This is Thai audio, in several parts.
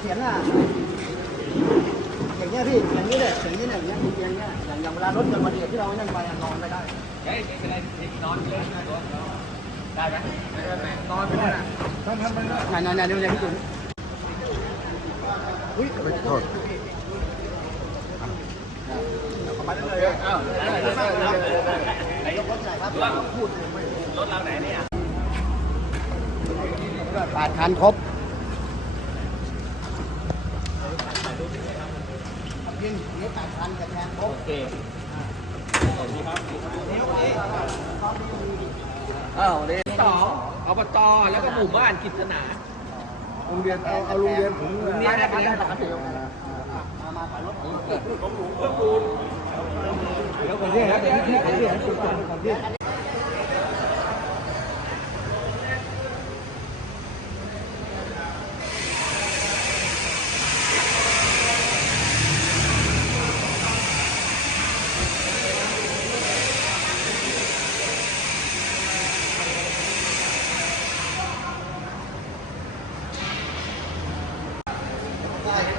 เสียงอะอย่างเงี้ยพี่อย่างนี้เลยอย่างนี้เนี่ยอย่างเงี้ยอย่างเงี้ยอย่างอย่างเวลารถเกิดอุบัติเหตุที่เราไม่นั่งไปนอนไม่ได้เฮ้ยไม่เป็นไรนอนเลยได้ไหมนอนไปเลยนะต้องทำมันงานงานงานเดี๋ยวพี่จุ๋ม ไม่โทษมาเลยไอ้รถไหนครับพูดไม่รถเราไหนเนี่ยแปดคันครบยิงนี่แปดคันกับแทนครบ โอเคอ้าวนี่ต่ออบตแล้วก็หมู่บ้านกิจนา โรงเรียนเอาเอาโรงเรียนผมเนี่ได้ได้ได้ครับมามาถ่ายรถของแล้วคนที่ฮะที่คนที่ฮะคนที่นี่นี่นะไหนไม่เลยท่ยกผมครับสวัสดีคันเอาสีแดงได้พี่ของสี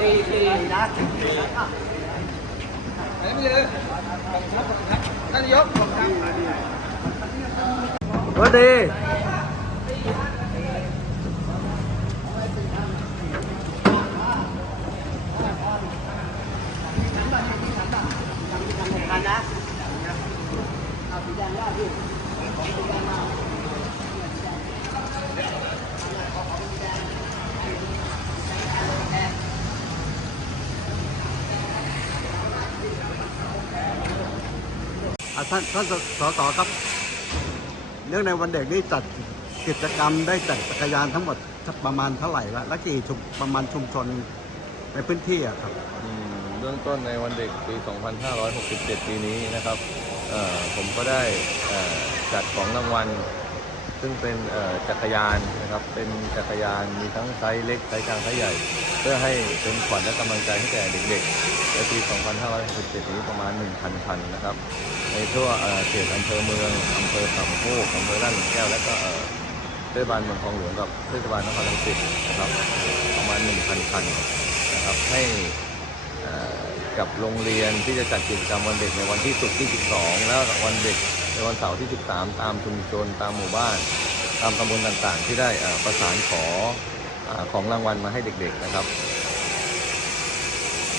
แดงมา อะ ท่านท่านสสครับเนื่องในวันเด็กนี่จัดกิจกรรมได้จัดจักรยานทั้งหมดประมาณเท่าไหร่ละและกี่ชุมประมาณชุมชนในพื้นที่อะครับ อืมเบื้องต้นในวันเด็กปี 2567 ปีนี้นะครับเอ่อผมก็ได้เอ่อจัดของรางวัล ซึ่งเป็นจักรยานนะครับ เป็นจักรยานมีทั้งไซส์เล็กไซส์กลางไซส์ใหญ่ เพื่อให้เป็นขวัญและกำลังใจให้แก่เด็กๆในปี 2567 นี้ประมาณ 1,000 คันนะครับ ในทั่วเอ่อเขตอำเภอเมืองอำเภอสามโคกอำเภอด้านหลุมแก้ว และก็เทศบาลเมืองคลองหลวงกับเทศบาลนครรังสิตนะครับประมาณ 1,000 คันนะครับให้กับโรงเรียนที่จะจัดกิจกรรมวันเด็กในวันที่ศุกที่ 12 แล้ววันเด็ก วันเสาร์ที่ 13 ตามชุมชน ตามหมู่บ้าน ตามตำบลต่างๆ ที่ได้ประสานขออของรางวัลมาให้เด็กๆนะครับ